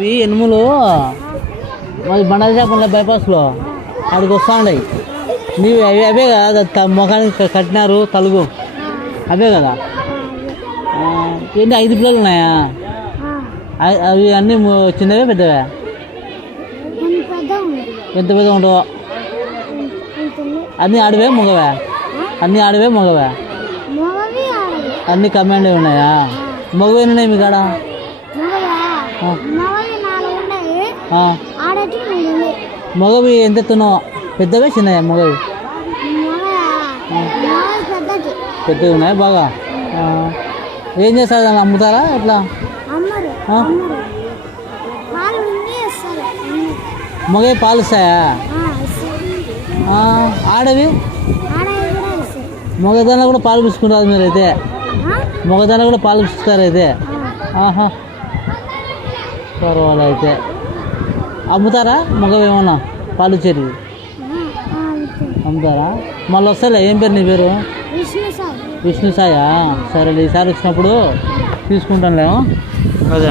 ఇవి ఎనుములు మరి బండారు చేపల బైపాస్లో. అక్కడికి వస్తాండాయి. నీవు అవి అవే కదా ముఖానికి కట్టినారు తలుగు అవే కదా. ఏంటి ఐదు పిల్లలు ఉన్నాయా? అవి అన్నీ చిన్నవే పెద్దవే? ఎంత పెద్ద ఉండవు అన్నీ ఆడవే మగవే? అన్నీ ఆడవే మగవే? అన్నీ కమాండ్ ఉన్నాయా? మగవే ఉన్నాయి మీ కాడ. మగవి ఎంత ఎత్తున్నావు పెద్దవే చిన్నవే మగవి? పెద్దవి ఉన్నాయి బాగా. ఏం చేస్తారు దాన్ని అమ్ముతారా ఎట్లా? మగవి పాలు ఇస్తాయా? ఆడవి? మగదాన్ని కూడా పాలు పిసుకుంటారు మీరు అయితే మగదాన్ని కూడా పాలు పిసుకుతారు అయితే. ఆహా. పర్వాలేదు. అయితే అమ్ముతారా? మగవి ఏమన్నా? పాలు ఇచ్చేటివి అమ్ముతారా? మళ్ళీ వస్తాలే ఏం పేరు నీ పేరు? విష్ణు సాయా. సరే ఈసారి వచ్చినప్పుడు తీసుకుంటానులేమో అదే